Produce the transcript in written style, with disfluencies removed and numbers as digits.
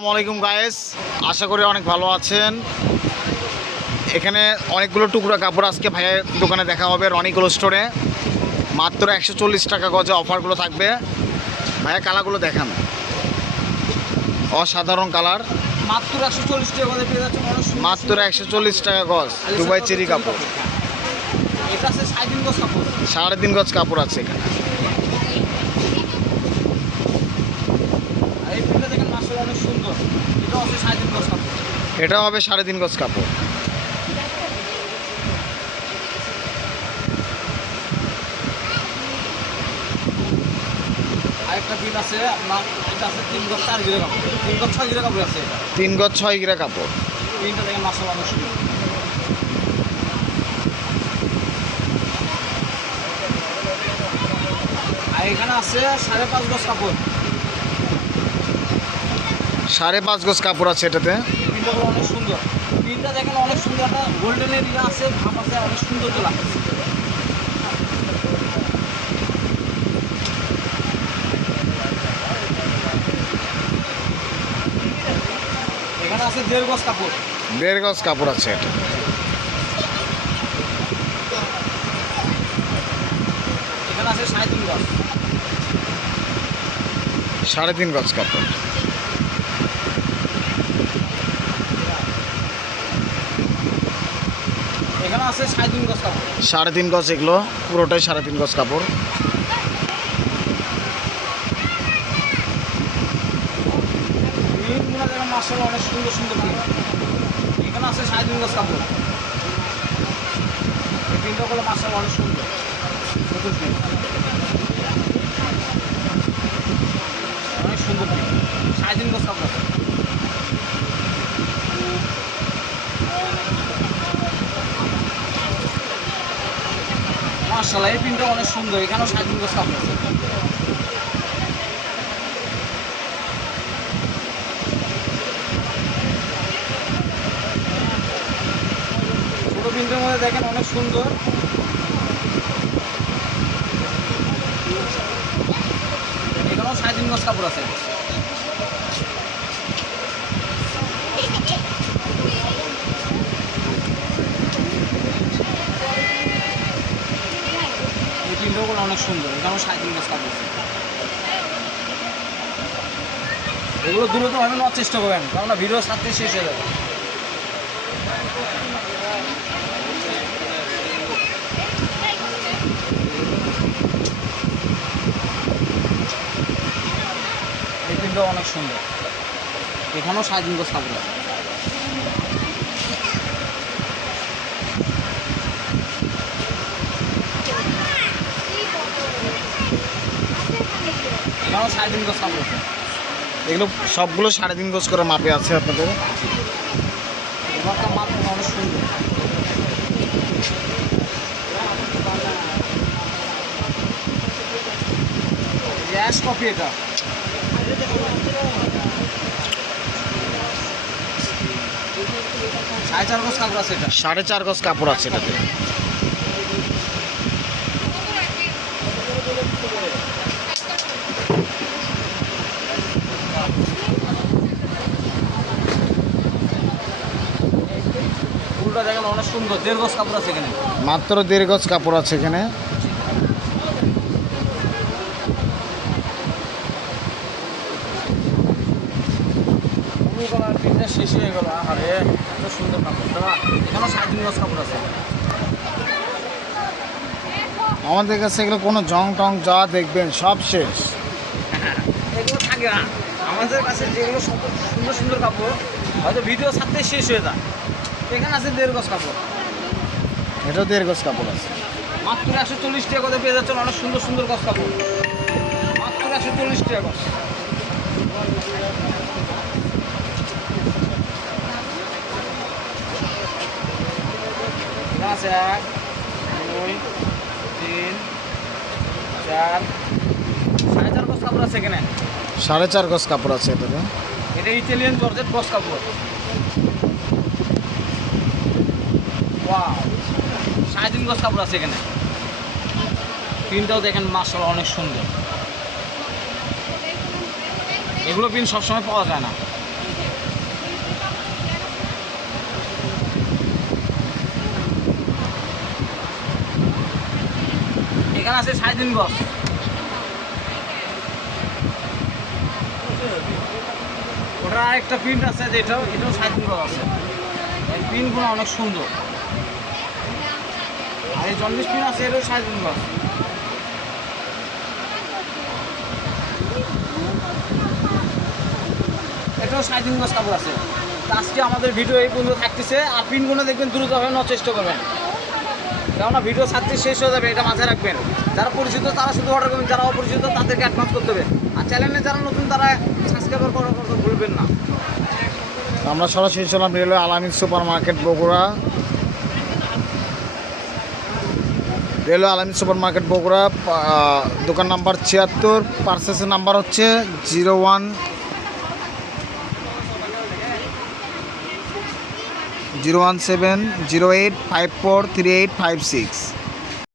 আসসালামু আলাইকুম গাইস, আশা করি অনেক ভালো আছেন। এখানে অনেকগুলো টুকরা কাপড় আজকে ভাইয়ের দোকানে দেখা হবে রনিগুলো স্টোরে। মাত্র 140 টাকা গজে অফারগুলো থাকবে। ভাইয়া কালারগুলো দেখান, অসাধারণ কালার। মাত্র 140 টাকা করে পেয়ে যাচ্ছেন মাত্র 140 টাকা গজ দুবাই চেরি কাপড়। এটা আছে 3.5 গজ কাপড়, 3.5 গজ কাপড় আছে এখানে। আর এই প্রিন্টটা দেখেন মাশাআল্লাহ অনেক সুন্দর। এটা আছে 3.5 গজ কাপড়, এটা হবে 3.5 গজ কাপড়। আরেকটা প্রিন্ট আছে আপনার, এটা আছে 3 গজ 4 গিরা কাপড়, 3 গজ 6 গিরা কাপড় আছে। এটা 3 গজ 6 গিরা কাপড়। প্রিন্টটা দেখেন মাশাআল্লাহ অনেক সুন্দর। আর এখানে আছে 5.5 গজ কাপড়, 5.5 গজ কাপড় আছে এটাতে। প্রিন্টগুলো অনেক সুন্দর। প্রিন্টটা দেখেন অনেক সুন্দর, একটা গোল্ডেনের ইয়ে আছে, ভাব আছে, অনেক সুন্দর তো লাগে। এখানে আছে 1.5 গজ কাপড়, 1.5 গজ কাপড় আছে এটা। এখানে আছে 3.5 গজ, 3.5 গজ কাপড়। এখানে আছে 3.5 গজ কাপড়। 3.5 গজ, এগুলো পুরোটাই 3.5 গজ কাপড়। প্রিন্টগুলো দেখেন মাশাআল্লাহ অনেক সুন্দর সুন্দর প্রিন্ট। এখানে আছে 3.5 গজ কাপড়। এই প্রিন্টগুলো মাশাআল্লাহ অনেক সুন্দর, নতুন প্রিন্ট, অনেক সুন্দর প্রিন্ট। 3.5 গজ কাপড় আছে। মাশাআল্লাহ এই প্রিন্টটা অনেক সুন্দর। এখানেও 3.5 গজ কাপড় আছে। ছোট প্রিন্টের মধ্যে দেখেন অনেক সুন্দর। এখানেও 3.5 গজ কাপড় আছে। এই প্রিন্টগুলো অনেক সুন্দর। এখানেও 3.5 গজ কাপড় আছে। এগুলো দ্রুতভাবে নেওয়ার চেষ্টা করবেন, কারণ ভিডিও সাথে শেষ হয়ে যাবে। এই প্রিন্টটাও অনেক সুন্দর। এখানেও 3.5 গজ কাপড় আছে। এখানেও 3.5 গজ কাপড় আছে। এগুলো সবগুলো 3.5 গজ করে মাপে আছে আপনাদের। এবারটা মাত্র অনেক সুন্দর। গ্যাস কপি এটা। 4.5 গজ কাপড় আছে এটা। 4.5 গজ কাপড় আছে এটাতে। ফুলটা দেখেন অনেক সুন্দর। 1.5 গজ কাপড় আছে এখানে। মাত্র 1.5 গজ কাপড় আছে এখানে। ব্লু কালার প্রিন্টটা শেষ হয়ে গেল। আরে এত সুন্দর কাপড় দাদা। এখানেও 3.5 গজ কাপড় আছে। আমাদের কাছে এগুলো কোনো জং টং যা দেখবেন সব শেষ। এগুলো থাকে না আমাদের কাছে, যেগুলো সুন্দর সুন্দর কাপড় হয়তো ভিডিও ছাড়তে শেষ হয়ে যায়। এখানে আছে 1.5 গজ কাপড়। এটাও 1.5 গজ কাপড় আছে। মাত্র 140 টাকা করে পেয়ে যাচ্ছেন অনেক সুন্দর সুন্দর গজ কাপড়। মাত্র 140 টাকা গজ। এখানে আছে 1 2 3 4 4.5 গজ কাপড় আছে এখানে। 4.5 গজ কাপড় আছে এটাতে। এটা ইটালিয়ান জর্জেট গজ কাপড়। ওয়াও, 3.5 গজ কাপড় আছে এখানে। প্রিন্টটাও দেখেন মাশাআল্লাহ অনেক সুন্দর। এগুলো প্রিন্ট সবসময় পাওয়া যায় না। এখানে আছে 3.5 গজ। ওটা একটা প্রিন্ট আছে যেটাও, এটাও 3.5 গজ আছে। এই প্রিন্টগুলো অনেক সুন্দর। আর এই জন্ডিস প্রিন্ট আছে, এটাও 3.5 গজ। এটাও 3.5 গজ কাপড় আছে। তো আজকে আমাদের ভিডিও এই পর্যন্ত থাকতেছে। আর প্রিন্টগুলো দেখবেন দ্রুতভাবে নেওয়ার চেষ্টা করবেন, কেননা ভিডিও ছাড়তে শেষ হয়ে যাবে, এটা মাথায় রাখবেন। যারা পরিচিত তারা শুধু অর্ডার করবেন, যারা অপরিচিত তাদেরকে অ্যাডভান্স করতে হবে। আর চ্যানেলে যারা নতুন তারা সাবস্ক্রাইব করার কথা ভুলবেন না। আমরা সরাসরি ছিলাম রেলওয়ে আলামিন সুপার মার্কেট বগুড়া। রেলওয়ে আলামিন সুপার মার্কেট বগুড়া, দোকান নাম্বার 76, পার্সেসের নাম্বার হচ্ছে 01708543856।